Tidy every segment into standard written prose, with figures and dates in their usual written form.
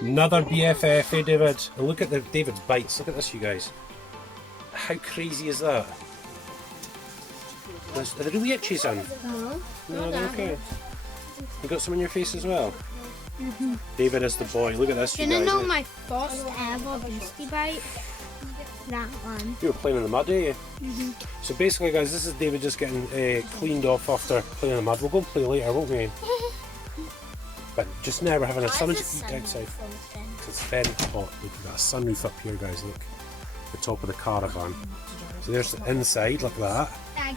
Another BFF, eh, David? And look at David's bites. Look at this, you guys. How crazy is that? Are they really itchy, son? No, they're okay. You got some on your face as well? David is the boy. Look at this, you guys. Do you know my first ever beastie bite? That one. You were playing in the mud, eh? So basically, guys, this is David just getting cleaned off after playing in the mud. We'll go and play later, won't we? But just now we're having a sandwich to eat outside. It's very hot. Look, we've got a sunroof up here, guys. Look, the top of the caravan. So there's the inside, like that.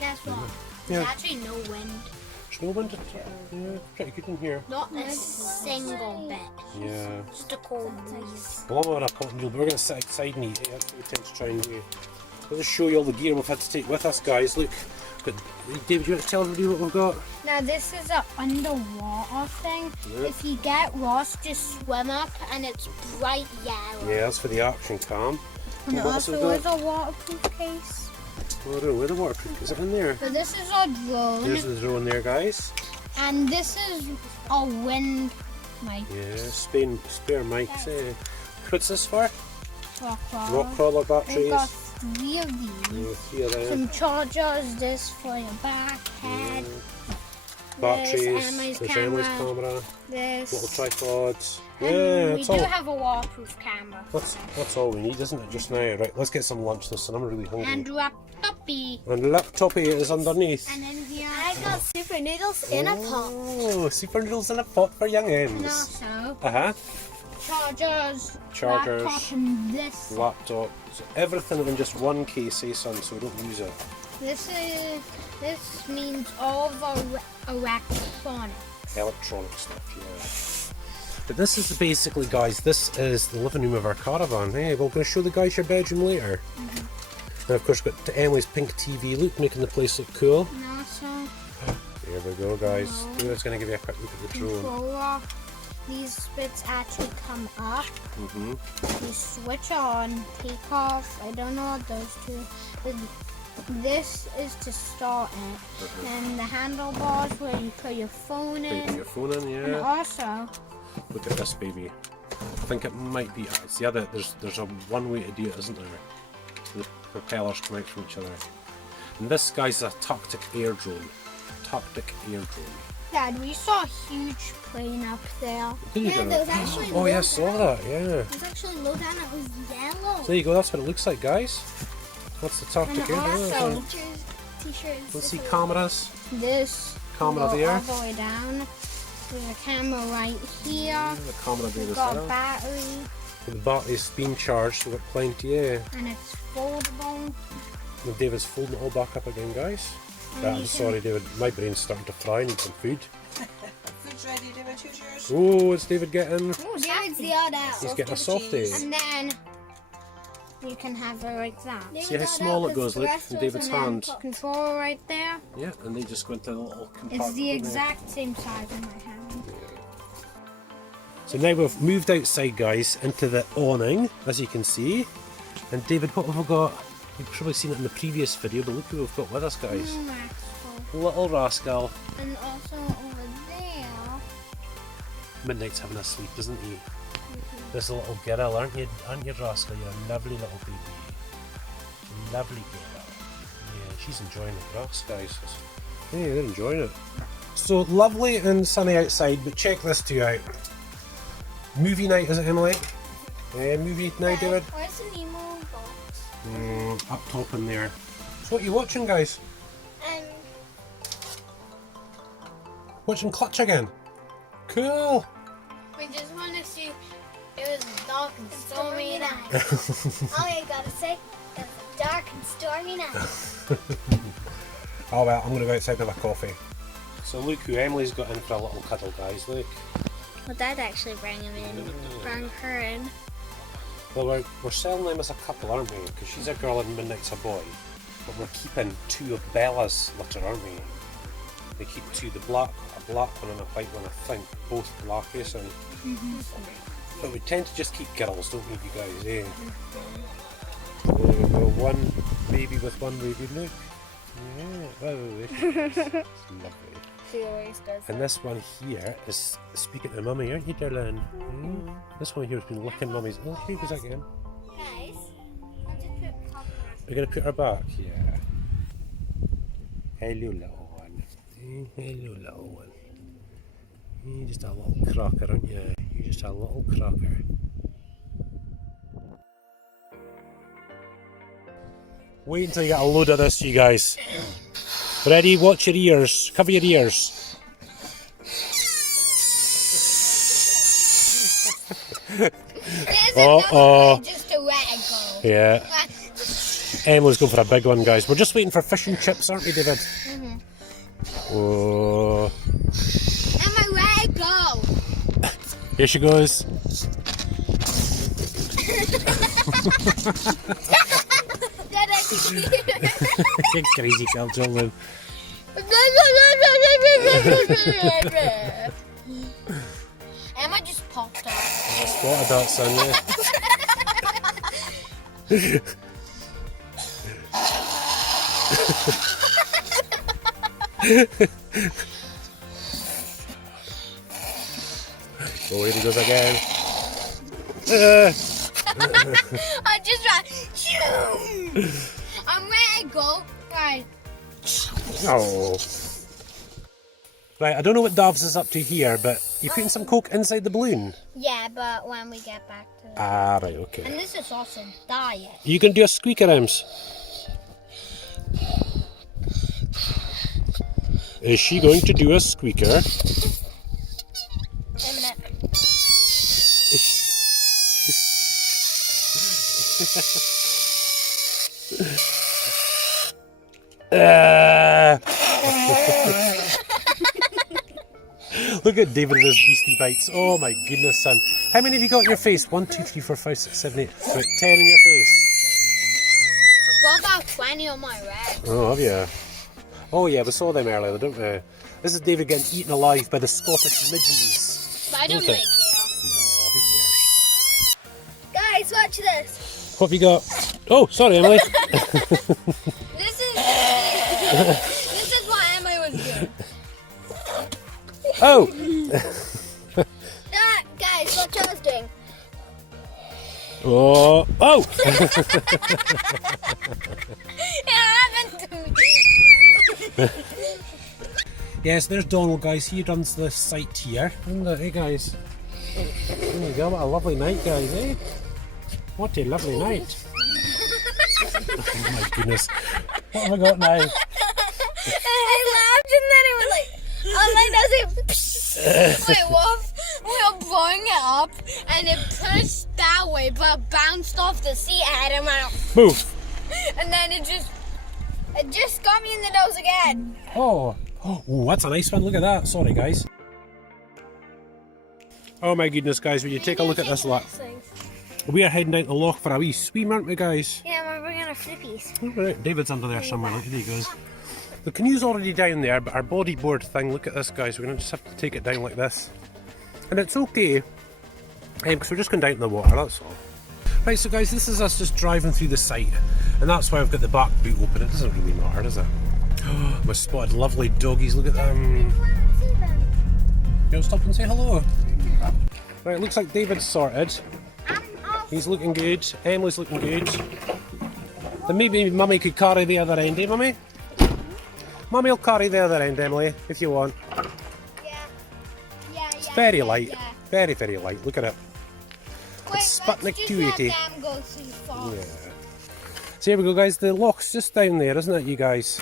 Guess what? Yeah. There's actually no wind. There's no wind. Yeah, pretty good in here. Not a single bit. Yeah. Just a cold breeze. Well, I'm on a cotton wool, but we're going to sit outside and eat. That's what we tend to try and do. Let's just show you all the gear we've had to take with us, guys. Look, but David, you want to tell everybody what we've got? Now this is an underwater thing. Yeah. If you get lost, just swim up, and it's bright yellow. Yeah, that's for the action cam. And it what else have also we is got? a waterproof case. Oh, I don't know, where the waterproof? Is it in there? So this is a drone, There's the drone there, guys. and this is a wind mic. Yeah, spare mics. What's this for? Rock Rock crawler We've batteries. got 3 of these. Yeah, 3 of them. Some chargers, this for your back, head, Batteries. Emily's There's camera. Emily's camera. this. Little tripods. And Yeah, we that's do all. have a waterproof camera. That's all we need, isn't it, just now? Right, let's get some lunch, listen, I'm really hungry. And wrap puppy. And laptopy is underneath. And then here I got super noodles in a pot. Oh, super noodles in a pot for young And ends. also Uh-huh. chargers, Chargers. laptop, and this. Laptop. So everything in just one case, eh, son, so we don't lose it. This means all of our electronics. Electronic stuff, yeah. But this is basically, guys, this is the living room of our caravan. Hey, we're going to show the guys your bedroom later. And of course, we've got Emily's pink TV, look, making the place look cool. And also Here we go, guys. David's going to give you a quick look at the drone. controller. These bits actually come up. You switch on, take off. I don't know what those two. But this is to start it. And the handlebars where you put your phone Put in. your phone in, And yeah. also, Look at this baby. I think it might be, it's the other, there's a one way to do it, isn't there? The propellers come out from each other. And this guy's a tactic air drone. Tactic air drone. Dad, we saw a huge plane up there. Did you Yeah, do there was that? actually Oh low yeah, I saw down. that, yeah. It was actually low down. It was yellow. So there you go, that's what it looks like, guys. That's the tactic air drone. also- T-shirts. Let's see cameras. This Camera go there. all the way down. There's a camera right here. The camera there We've as got a well. battery, The battery's being charged, so we've got plenty, yeah. and it's foldable. And David's folding it all back up again, guys. And I'm you sorry, David, my brain's starting to fry, I need some food. Food's ready, David. Who's yours? Oh, what's David getting? David's the odd out. He's getting a softie. And then you can have it like that. See how small it goes, look, in David's hand. Controller right there. Yeah, and they just go into the little compartment. It's the there. exact same size in my hand. So now we've moved outside, guys, into the awning, as you can see. And David, what have we got? You've probably seen it in the previous video, but look who we've got with us, guys. Little rascal. And also over there. Midnight's having a sleep, isn't he? This little girl, aren't you, Rascal? You're a lovely little baby. Lovely girl. Yeah, she's enjoying the grass, guys. Yeah, they're enjoying it. So lovely and sunny outside, but check this two out. Movie night, is it, Emily? Yeah, movie night, David? Where's the Nemo box? Up top in there. So what are you watching, guys? Watching Clutch again? Cool! We just want to see. It was dark and stormy night. All I gotta say, it was a dark and stormy night. Oh well, I'm going to go outside and have a coffee. So look who Emily's got in for a little cuddle, guys, look. Well, Dad actually brought her in. Well, we're selling them as a couple, aren't we? Because she's a girl and Midnight's a boy. But we're keeping 2 of Bella's litter, aren't we? They keep 2, a black one and a white one, I think. Both blackish. And but we tend to just keep girls, don't we, you guys, eh? There we go, one baby with one baby, look. Yeah, oh, it's lovely. She always does. And this one here is speaking to Mummy, aren't you, darling? Mm. This one here has been licking Mummy's. Oh, here goes again. Guys, I'll just put coffee. We're going to put her back? Yeah. Hello, little one. Hello, little one. You're just a little cracker, aren't you? You're just a little cracker. Wait until you get a load of this, you guys. Ready? Watch your ears. Cover your ears. Uh-oh. Just to let it go. Yeah. Emily's going for a big one, guys. We're just waiting for fish and chips, aren't we, David? Mm-hmm. Oh. Emma, let it go. Here she goes. Crazy girl, children. Emma just popped up. I spotted that, son, yeah. Oh, here he goes again. I just ran. I'm ready to go. Right. Oh. Right, I don't know what Davs is up to here, but you putting some Coke inside the balloon? Yeah, but when we get back to the... Ah, right, okay. And this is also diet. You can do a squeaker, Ems. Is she going to do a squeaker? Wait a minute. Look at David and his beastie bites. Oh my goodness, son. How many have you got in your face? 1, 2, 3, 4, 5, 6, 7, 8. About 10 in your face. I've got about 20 on my red. Oh, have you? Oh yeah, we saw them earlier, don't we? This is David getting eaten alive by the Scottish midges. But I don't Okay. really care. No, who Guys, watch this. cares? What have you got? Oh, sorry, Emily. This is this is what Emily was doing. Oh! Guys, watch what I was doing. Oh! Oh! Yes, there's Donald, guys. He runs the site here. Isn't it, hey, guys? There you go. What a lovely night, guys, eh? What a lovely night. Oh, my goodness. What have I got now? I laughed and then it was like, all I does it went off. We were blowing it up and it pushed that way, but bounced off the seat and hit him out. Move! And then it just got me in the nose again. Oh, that's a nice one. Look at that. Sorry, guys. Oh my goodness, guys, when you take a look at this lot. We are heading down to the Loch for a wee swim, aren't we, guys? Yeah, we're bringing our flippies. Right, David's under there somewhere. Look, there he goes. The canoe's already down there, but our bodyboard thing, look at this, guys. We're going to just have to take it down like this. And it's okay, because we're just going down to the water, that's all. Right, so guys, this is us just driving through the site. And that's why I've got the back boot open. It doesn't really matter, does it? We spotted lovely doggies. Look at them. You want to stop and say hello? Right, it looks like David's sorted. He's looking good. Emily's looking good. Then maybe Mummy could carry the other end, eh, Mummy? Mummy will carry the other end, Emily, if you want. Yeah. It's very light. Very, very light. Look at it. Wait, It's Sputnik 280. Let them go too far. Yeah. So here we go, guys. The loch's just down there, isn't it, you guys?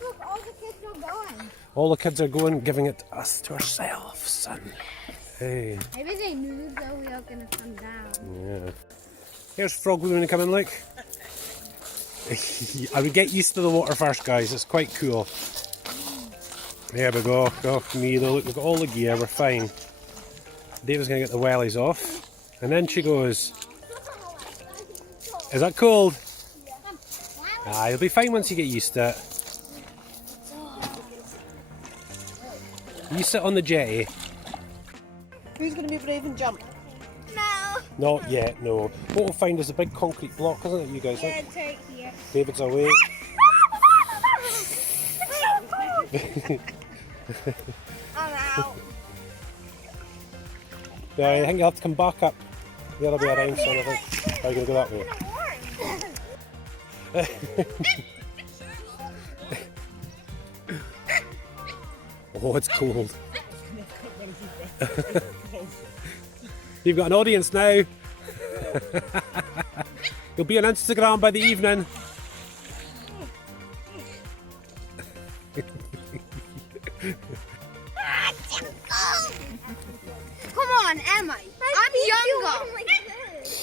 Look, all the kids are going. All the kids are going, giving it to us, to ourselves, son. Hey. Maybe they knew that we were gonna come down. Yeah. Here's Frog when you come in, look. I would get used to the water first, guys. It's quite cool. There we go. Oh, me, look, we've got all the gear. We're fine. David's going to get the wellies off. And then she goes. Is that cold? Ah, you'll be fine once you get used to it. You sit on the jetty. Who's going to be brave and jump? No. Not yet, no. What we'll find is a big concrete block, isn't it, you guys? Yeah, Look. it's right here. David's away. I'm out. Yeah, I think you'll have to come back up the other way around, son, I think. Are you going to go that way? Oh, it's cold. You've got an audience now. You'll be on Instagram by the evening. Come on, Emma. I'm younger.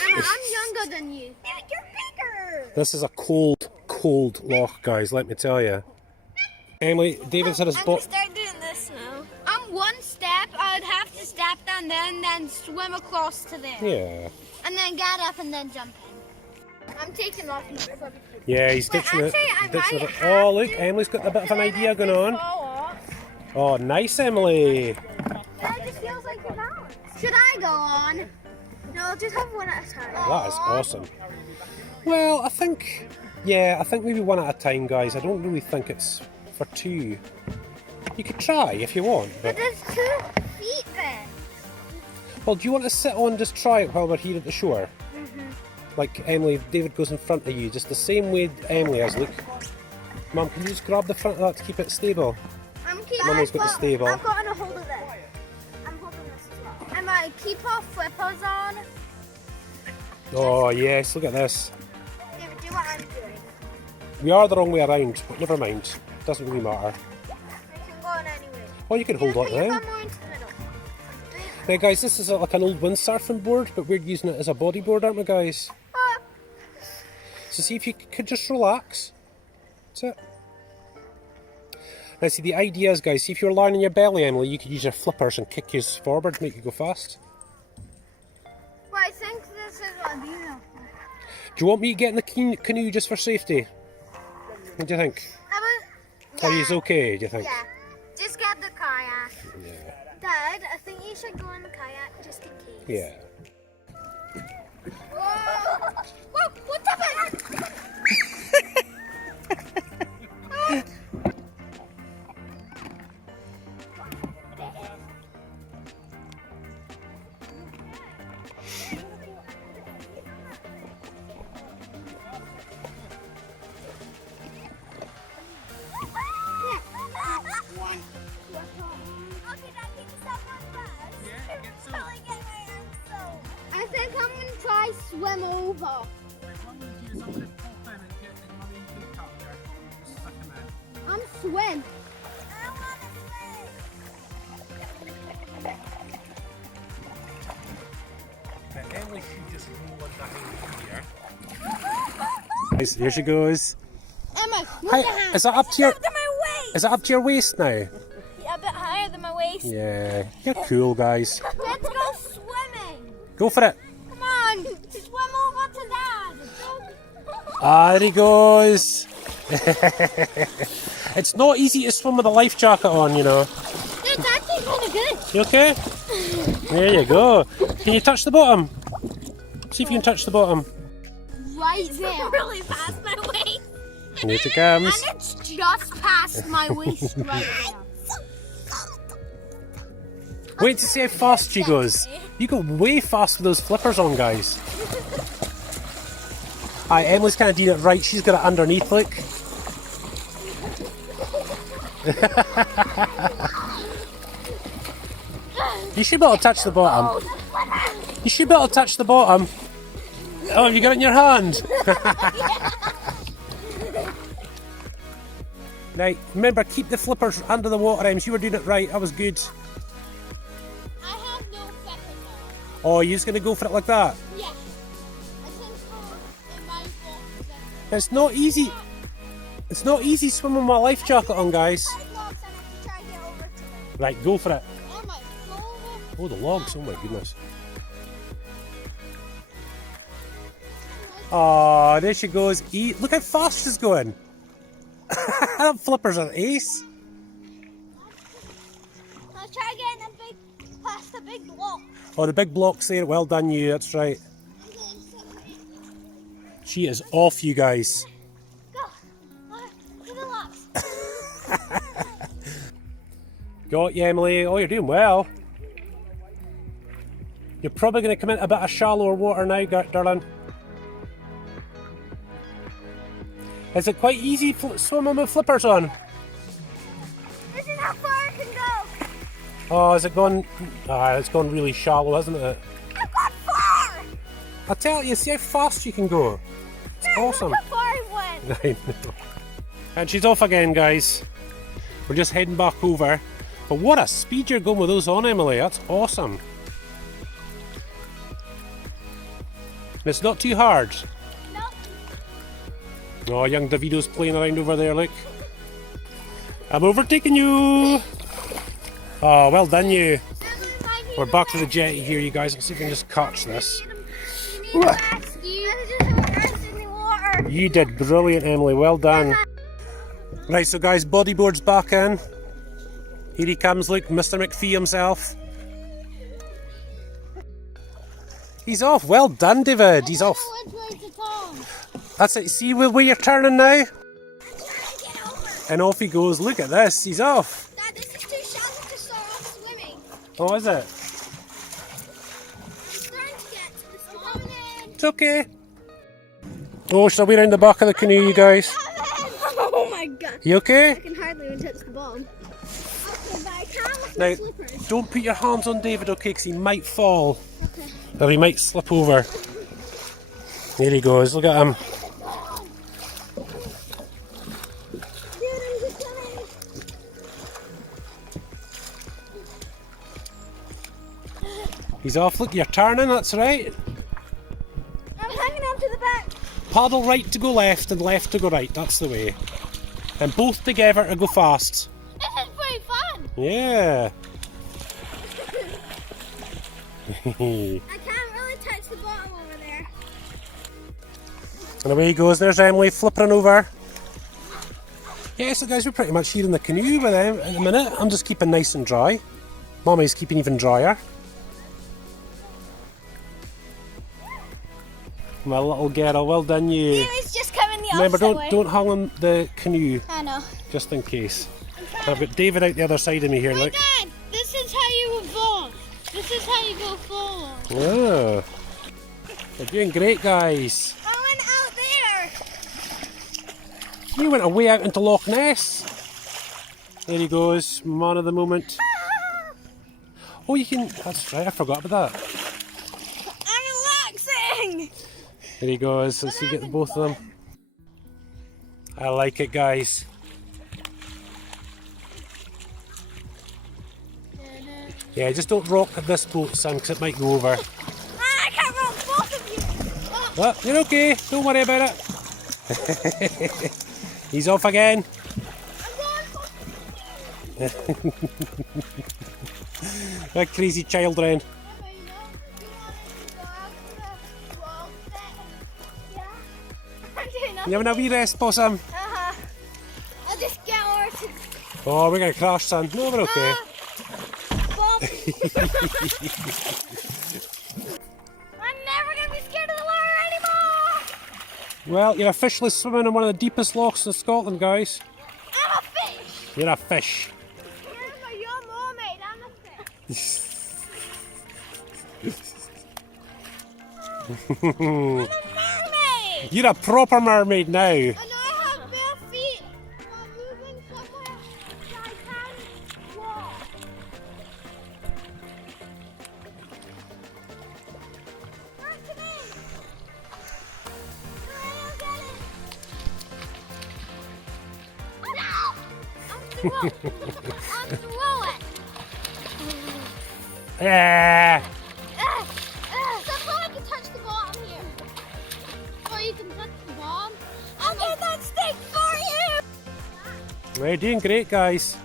Emma, I'm younger than you. You're bigger. This is a cold, cold loch, guys, let me tell you. Emily, David said his I'm boat. gonna start doing this now. I'm one step. I would have to step down there and then swim across to there. Yeah. And then get up and then jump in. I'm taking off my foot. Yeah, he's ditching it. actually, I ditching might it. have Oh, look, Emily's got a bit of an idea going on. Oh, nice, Emily. It just feels like you're balanced. Should I go on? No, just have one at a time. That is awesome. Well, I think maybe one at a time, guys. I don't really think it's for two. You could try if you want. But But, there's 2 feet there. well, do you want to sit on, just try it while we're here at the shore? Like Emily, David goes in front of you, just the same way Emily has. Look. Mum, can you just grab the front of that to keep it stable? Mummy's got the stable. I've gotten a hold of this. I'm holding this as well. I might keep our flippers on. Oh, yes, look at this. David, do what I'm doing. We are the wrong way around, but never mind. Doesn't really matter. I can go on anyway. Oh, you can hold on Put your now. thumb more into the middle. Now, guys, this is like an old windsurfing board, but we're using it as a bodyboard, aren't we, guys? So see if you could just relax. That's it. Now, see, the idea is, guys, see if you're lying on your belly, Emily, you could use your flippers and kick you forward, make you go fast. Well, I think this is what I'm doing. Do you want me to get in the canoe just for safety? What do you think? Are you okay, do you think? Yeah. Just get the kayak. Yeah. Dad, I think you should go in the kayak just in case. Yeah. Whoa! Whoa! What the heck? I think I'm gonna try swim over. I'm swim. Emily should just roll on here. Nice, here she goes. Emma, look Hi, at her. is that up to your? To my waist. Is that up to your waist now? Yeah, a bit higher than my waist. Yeah, you're cool, guys. Let's go swimming. Go for it. Come on, swim over to Dad. Ah, there he goes. It's not easy to swim with a life jacket on, you know. It's actually kind of good. You okay? There you go. Can you touch the bottom? See if you can touch the bottom. Right there. Really past my waist. Here she comes. And it's just past my waist right there. Wait to see how fast she goes. You go way fast with those flippers on, guys. Aye, Emily's kind of doing it right. She's got it underneath, look. You should be able to touch the bottom. You should be able to touch the bottom. Oh, have you got it in your hand? Right, remember, keep the flippers under the water, Ems. You were doing it right. That was good. I have no flippers on. Oh, you're just going to go for it like that? Yeah. I think in my box. It's not easy. It's not easy swimming with a life jacket on, guys. Right, go for it. Oh, the logs. Oh my goodness. Oh, there she goes. Look how fast she's going. That flipper's an ace. I'll try getting past the big block. Oh, the big block's there. Well done, you. That's right. She is off, you guys. Go. To the left. Got you, Emily. Oh, you're doing well. You're probably going to come into a bit of shallower water now, darling. Is it quite easy swimming with flippers on? This is how far I can go. Oh, is it gone? Ah, it's gone really shallow, hasn't it? I've gone far. I tell you, see how fast you can go. It's awesome. How far I went. I know. And she's off again, guys. We're just heading back over. But what a speed you're going with those on, Emily. That's awesome. And it's not too hard. Nope. Oh, young Davido's playing around over there, look. I'm overtaking you. Oh, well done, you. We're back to the jetty here, you guys. Let's see if we can just catch this. You did brilliant, Emily. Well done. Right, so guys, bodyboard's back in. Here he comes, look, Mr. McPhee himself. He's off. Well done, David. He's off. That's it. See where you're turning now? And off he goes. Look at this. He's off. Dad, this is too shallow to start off swimming. Oh, is it? I'm trying to get to the bottom. It's okay. Oh, shall we round the back of the canoe, you guys? Oh my god. You okay? I can hardly even touch the bottom. Okay, but I can with Now, my slippers. don't put your hands on David, okay, because he might fall. Okay. Or he might slip over. There he goes, look at him. Dude, I'm just coming. He's off, look, you're turning, that's right. I'm hanging on to the back. Paddle right to go left and left to go right, that's the way. And both together to go fast. This is pretty fun. Yeah. I can't really touch the bottom over there. And away he goes, there's Emily flipping over. Yeah, so guys, we're pretty much here in the canoe with them at the minute. I'm just keeping nice and dry. Mommy's keeping even drier. My little girl, well done you. It's just coming the Remember, opposite way. don't hang on the canoe, I know. just in case. I've got David out the other side of me here, look. Dad, this is how you would fall. This is how you go forward. Oh. You're doing great, guys. I went out there. You went away out into Loch Ness. There he goes, man of the moment. Oh, you can, that's right, I forgot about that. I'm relaxing. There he goes, let's see, get the both of them. I like it, guys. Yeah, just don't rock this boat, son, because it might go over. I can't roll both of you. Oh, Well, you're okay, don't worry about it. He's off again. I'm going. That crazy child ran. You having a wee rest, Possum? I'll just get over to Oh, we're going to crash, son. No, we're okay. bump. I'm never going to be scared of the water anymore. Well, you're officially swimming in one of the deepest lochs in Scotland, guys. I'm a fish. You're a fish. You're your mermaid. I'm a fish. I'm a mermaid. You're a proper mermaid now. And I have bare feet. I'm moving somewhere that I can walk. Back to me. I'll get it. No! I'm throw it. Yeah. Somehow I can touch the bottom here. Or you can touch the bottom. I'll get that stick for you. You're doing great, guys.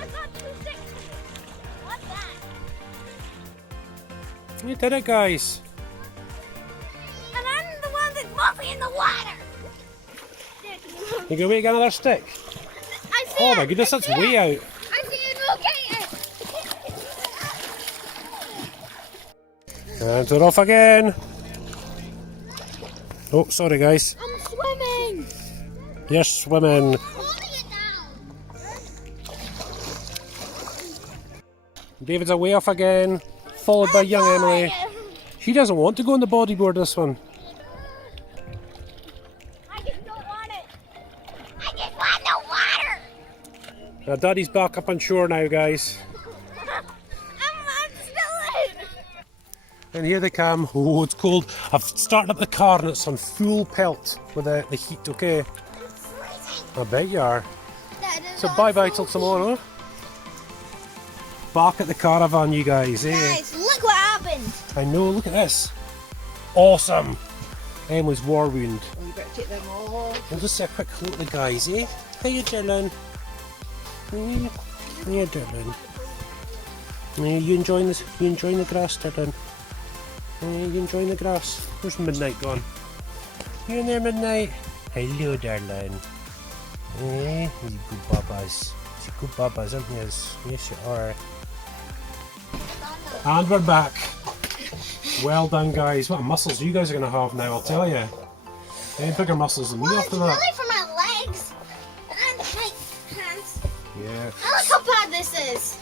I've got 2 sticks. What's that? You did it, guys. And I'm the one that's mostly in the water. You gonna wait get another stick? I see Oh it. my goodness, I that's see it. way out. I see it located. And we're off again. Oh, sorry, guys. I'm swimming. You're swimming. Holding it down. David's away off again, followed by young Emily. She doesn't want to go on the bodyboard this one. I just don't want it. I just want the water. Now Daddy's back up on shore now, guys. I'm still in. And here they come. Oh, it's cold. I've started up the car and it's on full pelt with the heat, okay? I bet you are. So bye-bye till tomorrow. Back at the caravan, you guys, eh? Guys, look what happened. I know, look at this. Awesome. Emily's war wound. Oh, you better take them all. We'll just say a quick hello to the guys, eh? How you doing? How you doing? You enjoying this? You enjoying the grass, darling? You enjoying the grass? Where's Midnight gone? You in there, Midnight? Hello, darling. You good babbas. You good babbas, aren't you? Yes, you are. And we're back. Well done, guys. What muscles you guys are going to have now, I'll tell you. Any bigger muscles than me Well, after it's that. really for my legs and my hands. Yeah. Look how bad this is.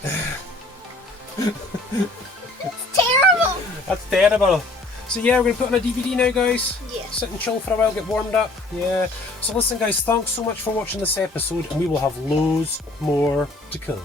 It's terrible. That's terrible. So yeah, we're going to put on a DVD now, guys. Yeah. Sit and chill for a while, get warmed up. Yeah. So listen, guys, thanks so much for watching this episode, and we will have loads more to come.